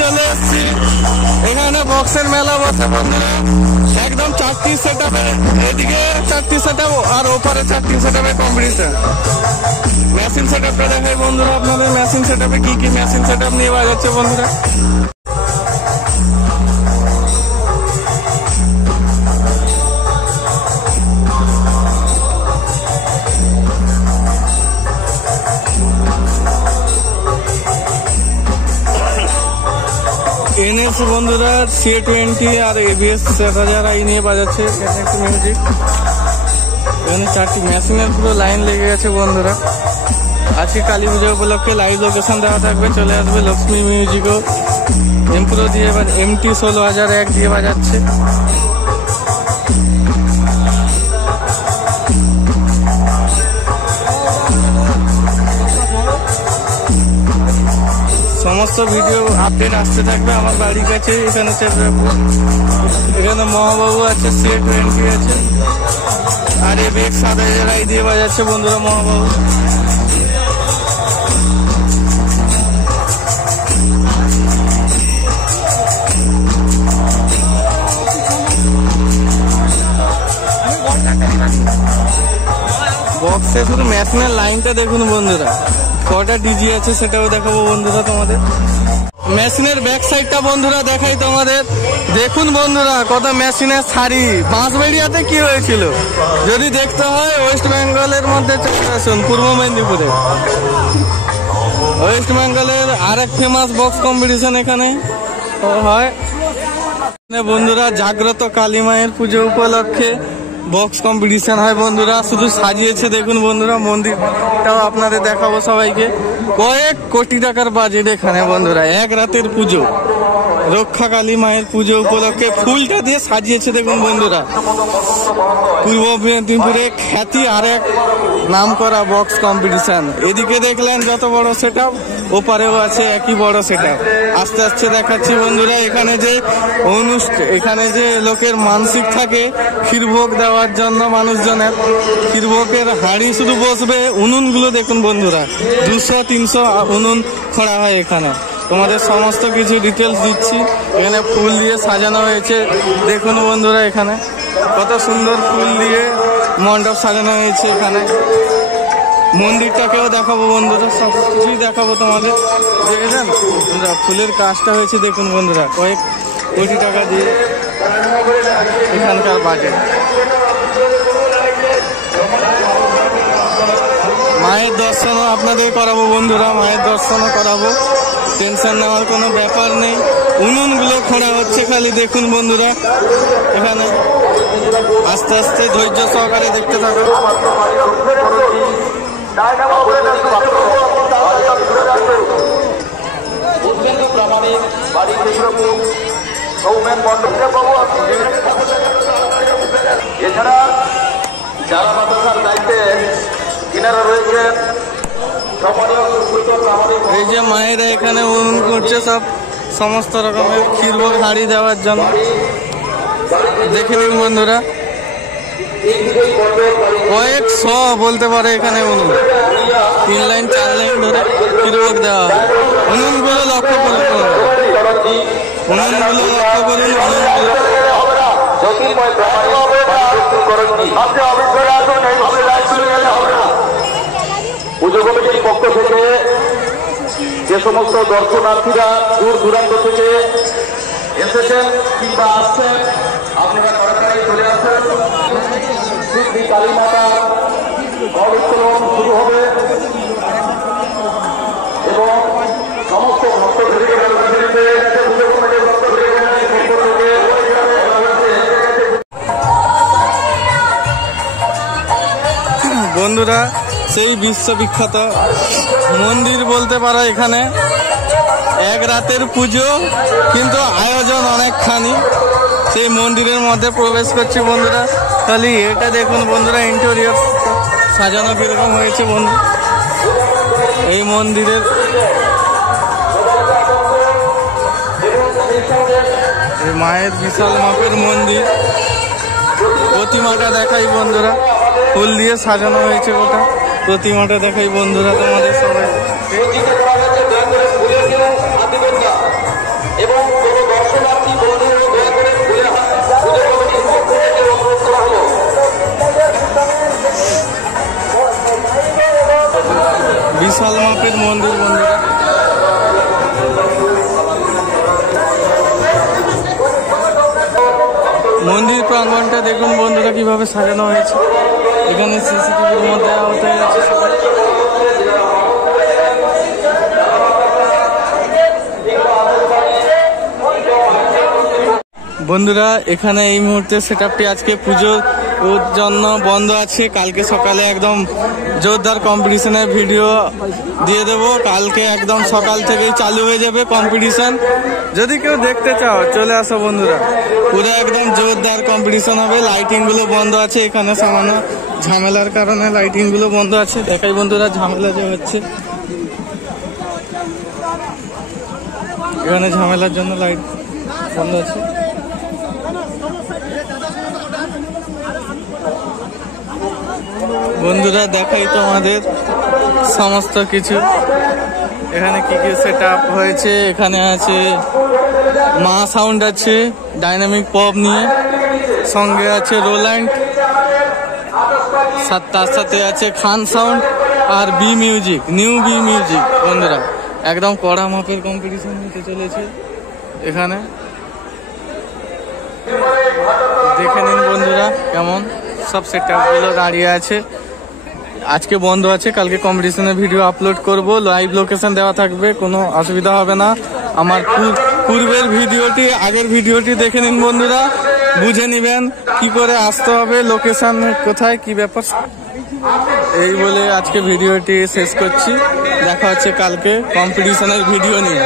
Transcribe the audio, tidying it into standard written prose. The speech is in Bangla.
চলে এসেছি এখানে বক্সের মেলা বসে বন্ধুরা, একদম 4টি সেটআপে, এদিকে 4টি সেটআপ আর ওপারে 4টি সেটআপে কম্পিটিশন। মেশিন সেটআপটা দেখাই বন্ধুরা আপনাদের, মেশিন সেটআপে কি কি মেশিন সেটআপ নিয়ে বাজাচ্ছে বন্ধুরা। NS বন্ধুরা C20 আর ABS 7000 এই নিয়ে বাজাচ্ছে মিউজিক। এখানে 4টি মেশিনের পুরো লাইন লেগে গেছে বন্ধুরা। আজকে কালী পুজো উপলক্ষে লাইভ লোকেশন দেওয়া থাকবে, চলে আসবে লক্ষ্মী মিউজিকও। এমপ্রো দিয়ে এবার MT 16001 দিয়ে বাজাচ্ছে। সমস্ত ভিডিও আপডেট আসতে থাকবে আমার বাড়ির কাছে। এখানে মহাবাবু আছে, C20 আছে আর ABX 7000 দিয়ে বাজাচ্ছে বন্ধুরা মহাবাবু। বক্সে শুধু মেশিনের লাইনটা দেখুন বন্ধুরা, কটা ডিজি আছে সেটাও দেখাবো বন্ধুরা তোমাদের। মেশিনের ব্যাক সাইডটা বন্ধুরা দেখাই তোমাদের, দেখুন বন্ধুরা কত মেশিনের সারি। বাঁশবেড়িয়াতে কি হয়েছিল যদি দেখতে হয়, ওয়েস্ট বেঙ্গলের মধ্যে চলে আসুন পূর্ব মেদিনীপুরে। ওয়েস্ট বেঙ্গলের আরেক ফেমাস বক্স কম্পিটিশন এখানে হয় বন্ধুরা। জাগ্রত কালী মায়ের পুজো উপলক্ষে বক্স কম্পিটিশন হয় বন্ধুরা, শুধু সাজিয়েছে দেখুন বন্ধুরা। মন্দিরটাও আপনাদের দেখাবো সবাইকে। কয়েক কোটি টাকার বাজেট এখানে বন্ধুরা, এক রাতের পুজো। রক্ষা কালী মায়ের পুজো উপলক্ষে ফুলটা দিয়ে সাজিয়েছে দেখুন বন্ধুরা। পূর্ব মেদিনীপুরে খ্যাতি আর এক নাম করা বক্স কম্পিটিশন। এদিকে দেখলেন যত বড় সেটআপ, ওপারেও আছে একই বড় সেটআপ। আস্তে আস্তে দেখাচ্ছি বন্ধুরা। এখানে যে লোকের মানসিক থাকে ক্ষীরভোগ দেওয়ার জন্য মানুষজনের, ক্ষীরভোগের হাঁড়ি শুধু বসবে। উনুনগুলো দেখুন বন্ধুরা, 200-300 উনুন খোঁড়া হয় এখানে। তোমাদের সমস্ত কিছু ডিটেলস দিচ্ছি। এখানে ফুল দিয়ে সাজানো হয়েছে দেখুন বন্ধুরা। এখানে কত সুন্দর ফুল দিয়ে মণ্ডপ সাজানো হয়েছে। এখানে মন্দিরটাকেও দেখাবো বন্ধুরা, সব কিছুই দেখাবো তোমাদের। দেখেছেন বন্ধুরা ফুলের কাজটা হয়েছে দেখুন বন্ধুরা, কয়েক কোটি টাকা দিয়ে এখানকার বাজেট। মায়ের দর্শনও আপনাদের করাবো বন্ধুরা, মায়ের দর্শনও করাবো, টেনশন নেওয়ার কোনো ব্যাপার নেই। উনুনগুলো খোঁড়া হচ্ছে খালি দেখুন বন্ধুরা। এখানে আস্তে আস্তে ধৈর্য সহকারে দেখতে থাকো। এছাড়া যারা মাদ্রাসার দায়িত্বে কিনারা রয়েছেন, এই যে মায়েরা এখানে উনুন করছে, সব সমস্ত রকমের ক্ষীরভোগ হাঁড়ি দেওয়ার জন্য। দেখে নিন বন্ধুরা, কয়েক শ বলতে পারে এখানে উনুন, 3 লাইন 4 লাইন ধরে ক্ষীরভোগ দেওয়া হয়। উনুনগুলো লক্ষ্য করুন, উনুনগুলো লক্ষ্য করুন, উনুনগুলো পুজো কমিটির পক্ষ থেকে যে সমস্ত দর্শনার্থীরা দূর দূরান্ত থেকে এসেছেন কিংবা আসছেন, আপনারা তাড়াতাড়ি চলে আসেন। শ্রী কালী মাতা ঘট উত্তোলন শুরু হবে এবং সমস্ত ভক্তদের পুজো কমিটির ভক্তদের পক্ষ থেকে বন্ধুরা সেই বিশ্ববিখ্যাত মন্দির বলতে পারো। এখানে এক রাতের পুজো, কিন্তু আয়োজন অনেকখানি। সেই মন্দিরের মধ্যে প্রবেশ করছি বন্ধুরা। তাহলে এটা দেখুন বন্ধুরা, ইন্টেরিয়র সাজানো কিরকম হয়েছে বন্ধু এই মন্দিরের। এই মায়ের বিশাল মাপের মন্দির, প্রতিমাটা দেখাই বন্ধুরা, ফুল দিয়ে সাজানো হয়েছে গোটা প্রতিমাটা দেখাই বন্ধুরা তোমাদের সবাই। বিশাল মাপের মন্দির বন্ধুরা। মন্দির প্রাঙ্গণটা দেখুন বন্ধুরা কিভাবে সাজানো হয়েছে। এখানে সিসিটিভির মধ্যে আওতায় আছে সবাই। বন্ধুরা এখানে এই মুহূর্তে সেটআপটি আজকে পুজোর জন্য বন্ধ আছে। কালকে সকালে একদম জোরদার কম্পিটিশনের ভিডিও দিয়ে দেবো। কালকে একদম সকাল থেকেই চালু হয়ে যাবে কম্পিটিশন। যদি কেউ দেখতে চাও চলে আসো বন্ধুরা, পুরো একদম জোরদার কম্পিটিশন হবে। লাইটিং গুলো বন্ধ আছে, এখানে সামান্য ঝামেলার কারণে লাইটিং গুলো বন্ধ আছে। দেখাই বন্ধুরা ঝামেলা যে হচ্ছে, এখানে ঝামেলার জন্য লাইট বন্ধ আছে। বন্ধুরা দেখাই তোমাদের সমস্ত কিছু, এখানে কি কি সেটআপ হয়েছে। এখানে আছে মা সাউন্ড আছে ডাইনামিক পপ নিয়ে, সঙ্গে আছে রোল্যান্ড, তার সাথে আছে খান সাউন্ড আর B music, new B music. বন্ধুরা একদম কড়া মাপের কম্পিটিশন হতে চলেছে এখানে। দেখে নিন বন্ধুরা কেমন সব সেটআপ গুলো দাঁড়িয়ে আছে। আজকে বন্ধ আছে, কালকে কম্পিটিশনের ভিডিও আপলোড করব, লাইভ লোকেশন দেওয়া থাকবে, কোনো অসুবিধা হবে না। আমার পূর্বের ভিডিওটি, আগের ভিডিওটি দেখে নিন বন্ধুরা, বুঝে নিবেন কি করে আসতে হবে, লোকেশন কোথায়, কি ব্যাপার। এই বলে আজকে ভিডিওটি শেষ করছি। দেখা হচ্ছে কালকে কম্পিটিশনের ভিডিও নিয়ে।